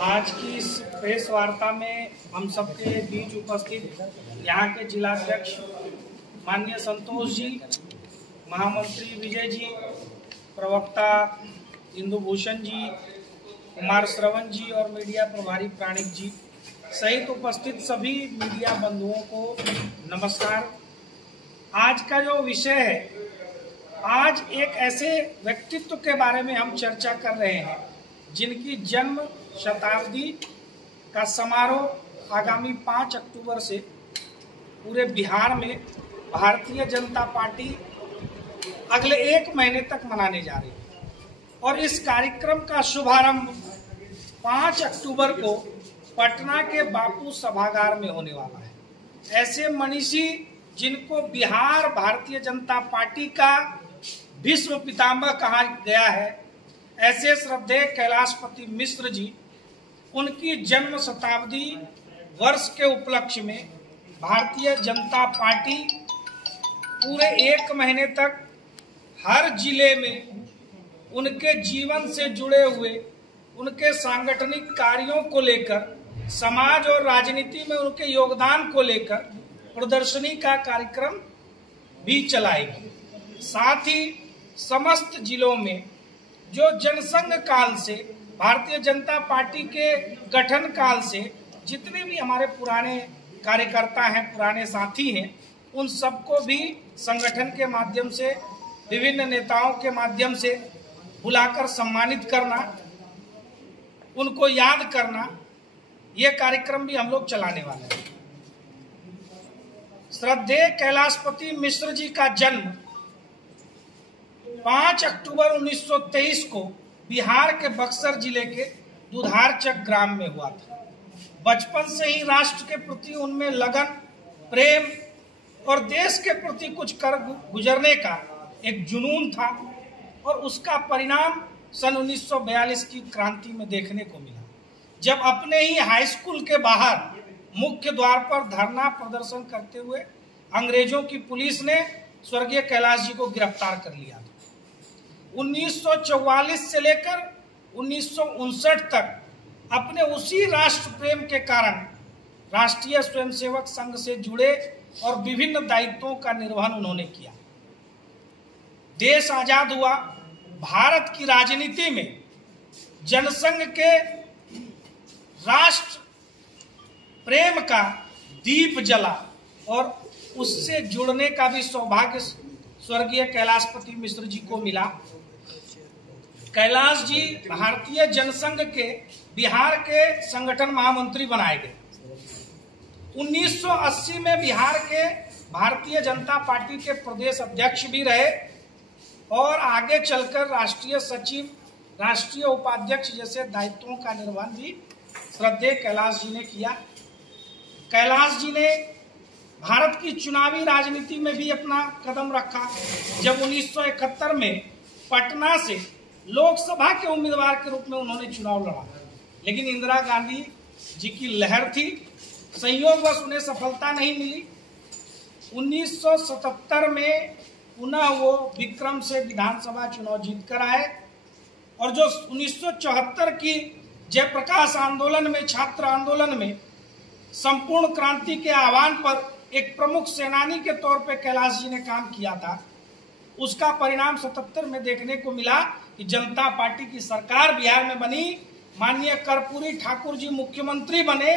आज की इस प्रेस वार्ता में हम सबके बीच उपस्थित यहाँ के जिलाध्यक्ष माननीय संतोष जी, महामंत्री विजय जी, प्रवक्ता इंदु भूषण जी, कुमार श्रवण जी और मीडिया प्रभारी प्राणिक जी सहित उपस्थित सभी मीडिया बंधुओं को नमस्कार। आज का जो विषय है, आज एक ऐसे व्यक्तित्व के बारे में हम चर्चा कर रहे हैं जिनकी जन्म शताब्दी का समारोह आगामी 5 अक्टूबर से पूरे बिहार में भारतीय जनता पार्टी अगले 1 महीने तक मनाने जा रही है और इस कार्यक्रम का शुभारंभ 5 अक्टूबर को पटना के बापू सभागार में होने वाला है। ऐसे मनीषी जिनको बिहार भारतीय जनता पार्टी का विश्व पितामह कहा गया है, ऐसे श्रद्धेय कैलाशपति मिश्र जी, उनकी जन्म शताब्दी वर्ष के उपलक्ष्य में भारतीय जनता पार्टी पूरे 1 महीने तक हर जिले में उनके जीवन से जुड़े हुए उनके सांगठनिक कार्यों को लेकर, समाज और राजनीति में उनके योगदान को लेकर प्रदर्शनी का कार्यक्रम भी चलाएगी। साथ ही समस्त जिलों में जो जनसंघ काल से, भारतीय जनता पार्टी के गठन काल से जितने भी हमारे पुराने कार्यकर्ता हैं, पुराने साथी हैं, उन सबको भी संगठन के माध्यम से, विभिन्न नेताओं के माध्यम से बुलाकर सम्मानित करना, उनको याद करना, ये कार्यक्रम भी हम लोग चलाने वाले हैं। श्रद्धेय कैलाशपति मिश्र जी का जन्म 5 अक्टूबर 1923 को बिहार के बक्सर जिले के दुधारचक ग्राम में हुआ था। बचपन से ही राष्ट्र के प्रति उनमें लगन, प्रेम और देश के प्रति कुछ कर गुजरने का एक जुनून था और उसका परिणाम सन 1942 की क्रांति में देखने को मिला, जब अपने ही हाई स्कूल के बाहर मुख्य द्वार पर धरना प्रदर्शन करते हुए अंग्रेजों की पुलिस ने स्वर्गीय कैलाश जी को गिरफ्तार कर लिया था। 1944 से लेकर 1959 तक अपने उसी राष्ट्र प्रेम के कारण राष्ट्रीय स्वयंसेवक संघ से जुड़े और विभिन्न दायित्वों का निर्वहन उन्होंने किया। देश आजाद हुआ, भारत की राजनीति में जनसंघ के राष्ट्र प्रेम का दीप जला और उससे जुड़ने का भी सौभाग्य स्वर्गीय कैलाशपति मिश्र जी को मिला। कैलाश जी भारतीय जनसंघ के बिहार के संगठन महामंत्री बनाए गए। 1980 में बिहार के भारतीय जनता पार्टी के प्रदेश अध्यक्ष भी रहे और आगे चलकर राष्ट्रीय सचिव, राष्ट्रीय उपाध्यक्ष जैसे दायित्वों का निर्वहन भी श्रद्धेय कैलाश जी ने किया। कैलाश जी ने भारत की चुनावी राजनीति में भी अपना कदम रखा। जब 1971 में पटना से लोकसभा के उम्मीदवार के रूप में उन्होंने चुनाव लड़ा, लेकिन इंदिरा गांधी जी की लहर थी, संयोगवश उन्हें सफलता नहीं मिली। 1977 में पुनः वो विक्रम से विधानसभा चुनाव जीतकर आए और जो 1974 की जयप्रकाश आंदोलन में, छात्र आंदोलन में संपूर्ण क्रांति के आह्वान पर एक प्रमुख सेनानी के तौर पे कैलाश जी ने काम किया था, उसका परिणाम 77 में देखने को मिला कि जनता पार्टी की सरकार बिहार में बनी, माननीय कर्पूरी ठाकुर जी मुख्यमंत्री बने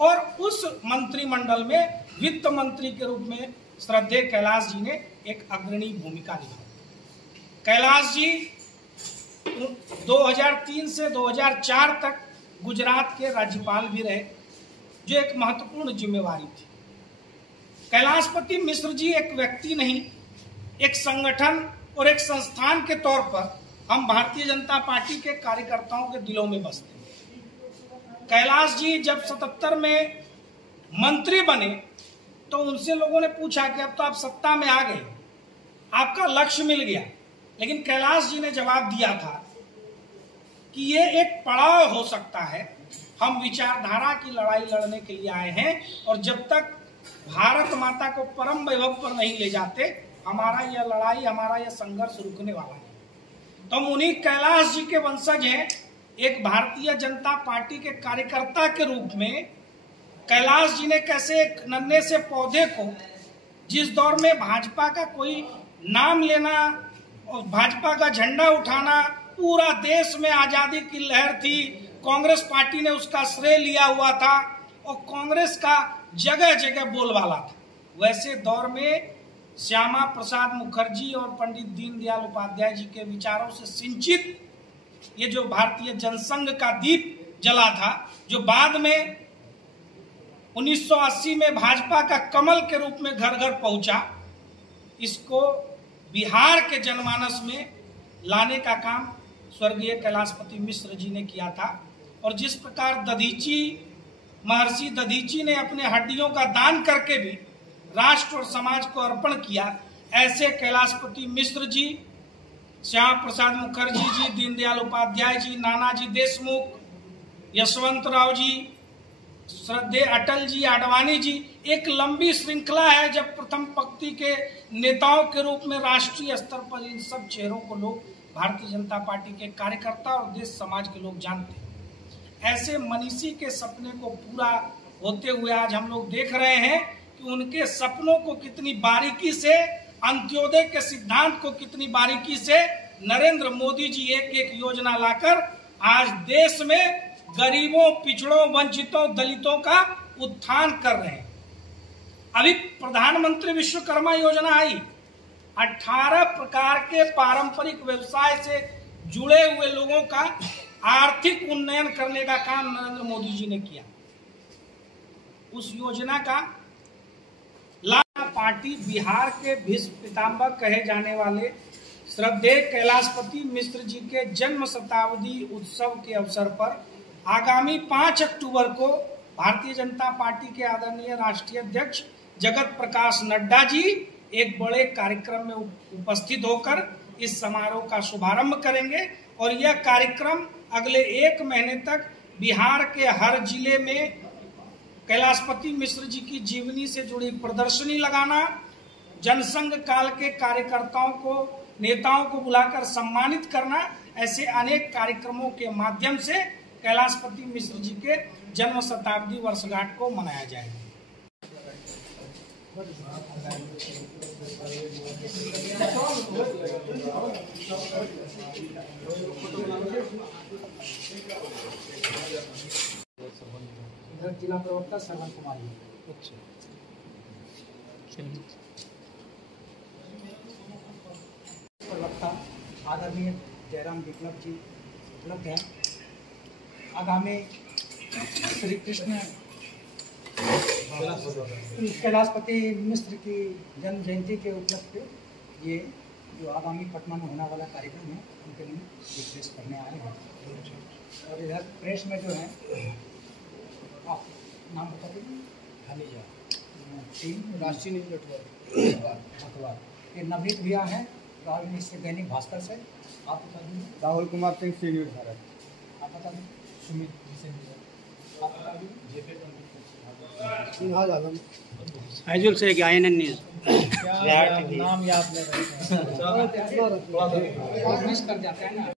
और उस मंत्रिमंडल में वित्त मंत्री के रूप में श्रद्धेय कैलाश जी ने एक अग्रणी भूमिका निभाई। कैलाश जी 2003 से 2004 तक गुजरात के राज्यपाल भी रहे, जो एक महत्वपूर्ण जिम्मेवारी थी। कैलाशपति मिश्र जी एक व्यक्ति नहीं, एक संगठन और एक संस्थान के तौर पर हम भारतीय जनता पार्टी के कार्यकर्ताओं के दिलों में बसते हैं। कैलाश जी जब 77 में मंत्री बने तो उनसे लोगों ने पूछा कि अब तो आप सत्ता में आ गए, आपका लक्ष्य मिल गया, लेकिन कैलाश जी ने जवाब दिया था कि ये एक पड़ाव हो सकता है, हम विचारधारा की लड़ाई लड़ने के लिए आए हैं और जब तक भारत माता को परम वैभव पर नहीं ले जाते, हमारा यह लड़ाई, हमारा यह संघर्ष रुकने वाला है। तो हम उन्हीं कैलाश जी के वंशज हैं। एक भारतीय जनता पार्टी के कार्यकर्ता के रूप में कैलाश जी ने कैसे एक नन्हे से पौधे को, जिस दौर में भाजपा का कोई नाम लेना और भाजपा का झंडा उठाना, पूरा देश में आजादी की लहर थी, कांग्रेस पार्टी ने उसका श्रेय लिया हुआ था और कांग्रेस का जगह जगह बोलबाला था, वैसे दौर में श्यामा प्रसाद मुखर्जी और पंडित दीनदयाल उपाध्याय जी के विचारों से सिंचित ये जो भारतीय जनसंघ का दीप जला था, जो बाद में 1980 में भाजपा का कमल के रूप में घर घर पहुंचा, इसको बिहार के जनमानस में लाने का काम स्वर्गीय कैलाशपति मिश्र जी ने किया था। और जिस प्रकार महर्षि दधीची ने अपने हड्डियों का दान करके भी राष्ट्र और समाज को अर्पण किया, ऐसे कैलाशपति मिश्र जी, श्यामा प्रसाद मुखर्जी जी, दीनदयाल उपाध्याय जी, नानाजी देशमुख, यशवंतराव जी, श्रद्धेय अटल जी, आडवाणी जी, एक लंबी श्रृंखला है। जब प्रथम पंक्ति के नेताओं के रूप में राष्ट्रीय स्तर पर इन सब चेहरों को लोग भारतीय जनता पार्टी के कार्यकर्ता और देश समाज के लोग जानते हैं। ऐसे मनीषी के सपने को पूरा होते हुए आज हम लोग देख रहे हैं कि उनके सपनों को कितनी बारीकी से, अंत्योदय के सिद्धांत को कितनी बारीकी से नरेंद्र मोदी जी एक एक योजना लाकर आज देश में गरीबों, पिछड़ों, वंचितों, दलितों का उत्थान कर रहे हैं। अभी प्रधानमंत्री विश्वकर्मा योजना आई, 18 प्रकार के पारंपरिक व्यवसाय से जुड़े हुए लोगों का आर्थिक उन्नयन करने का काम नरेंद्र मोदी जी ने किया। उस योजना का लाभ पार्टी बिहार के भीष्म पितामह कहे जाने वाले श्रद्धेय कैलाशपति मिश्र जी के जन्म शताब्दी उत्सव के अवसर पर आगामी 5 अक्टूबर को भारतीय जनता पार्टी के आदरणीय राष्ट्रीय अध्यक्ष जगत प्रकाश नड्डा जी एक बड़े कार्यक्रम में उपस्थित होकर इस समारोह का शुभारंभ करेंगे और यह कार्यक्रम अगले 1 महीने तक बिहार के हर जिले में कैलाशपति मिश्र जी की जीवनी से जुड़ी प्रदर्शनी लगाना, जनसंघ काल के कार्यकर्ताओं को, नेताओं को बुलाकर सम्मानित करना, ऐसे अनेक कार्यक्रमों के माध्यम से कैलाशपति मिश्र जी के जन्म शताब्दी वर्षगांठ को मनाया जाएगा। जिला प्रवक्ता श्रवण कुमार जी। प्रवक्ता आदरणीय जयराम विप्लव जी उपलब्ध हैं। आगामी श्री कृष्ण कैलाशपति मिश्र की जन्म जयंती के उपलक्ष्य ये जो आगामी पटना में होने वाला कार्यक्रम है उनके लिए विशेष करने आए हैं। और इधर प्रेस में जो है, आप नाम बता दीजिए। टीम राष्ट्रीय न्यूज अखबार ये नवनीत भैया हैं, राजनीति से दैनिक भास्कर से। आप बता दीजिए। राहुल कुमार सिंह, सी न्यूज भारत। आप बता दीजिए। सुमित, आप बता दीजिए। आइजुल से INN न्यूज। नाम याद नहीं, मिस कर जाते हैं ना।